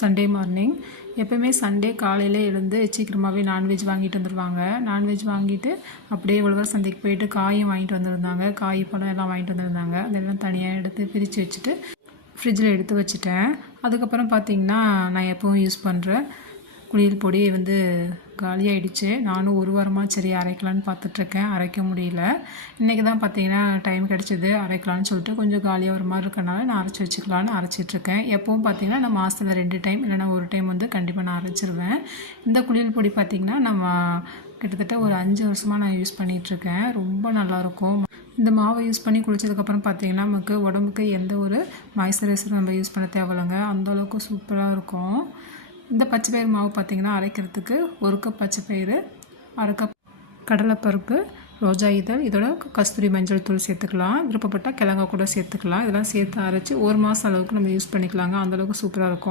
Sunday morning. எப்போவுமே Sunday காலையில் எழுந்து சீக்கிரமாகவே நான்வெஜ் வாங்கிட்டு வந்துடுவாங்க. நான்வெஜ் வாங்கிட்டு அப்படியே உழவர் சந்தைக்கு போயிட்டு காயும் வாங்கிட்டு வந்திருந்தாங்க. காய் பழம் எல்லாம் வாங்கிட்டு வந்திருந்தாங்க. அதெல்லாம் தனியாக எடுத்து பிரித்து வச்சுட்டு ஃப்ரிட்ஜில் எடுத்து வச்சுட்டேன். அதுக்கப்புறம் பார்த்திங்கன்னா நான் எப்போவும் யூஸ் பண்ணுற குளியல் பொடி காலியாகிடுச்சு. நானும் ஒரு வாரமாக சரி அரைக்கலான்னு பார்த்துட்ருக்கேன். அரைக்க முடியல. இன்றைக்கி தான் பார்த்திங்கன்னா டைம் கிடச்சிது அரைக்கலான்னு சொல்லிட்டு கொஞ்சம் காலியாக ஒரு மாதிரி இருக்கனால நான் அரைச்சி வச்சுக்கலான்னு அரைச்சிட்ருக்கேன். எப்போவும் பார்த்திங்கன்னா நான் மாதத்தில் 2 டைம் இல்லைனா ஒரு டைம் கண்டிப்பாக நான் அரைச்சிருவேன். இந்த குளியல் பொடி பார்த்திங்கன்னா நம்ம கிட்டத்தட்ட ஒரு 5 வருஷமாக நான் யூஸ் பண்ணிகிட்ருக்கேன். ரொம்ப நல்லாயிருக்கும். இந்த மாவை யூஸ் பண்ணி குளித்ததுக்கப்புறம் பார்த்திங்கன்னா நமக்கு உடம்புக்கு எந்த ஒரு மாய்ஸ்சரைசரும் நம்ம யூஸ் பண்ண தேவையில்லைங்க. அந்தளவுக்கு சூப்பராக இருக்கும். இந்த பச்சைப்பயிறு மாவு பார்த்திங்கன்னா அரைக்கிறதுக்கு 1 கப் பச்சைப்பயிறு, 1/2 கப் கடலைப்பருப்பு, ரோஜா இதழ், இதோட கஸ்தூரி மஞ்சள் தூள் சேர்த்துக்கலாம். விருப்பப்பட்டால் கிழங்கா கூட சேர்த்துக்கலாம். இதெல்லாம் சேர்த்து அரைச்சி 1 மாதம் அளவுக்கு நம்ம யூஸ் பண்ணிக்கலாங்க. அந்தளவுக்கு சூப்பராக இருக்கும்.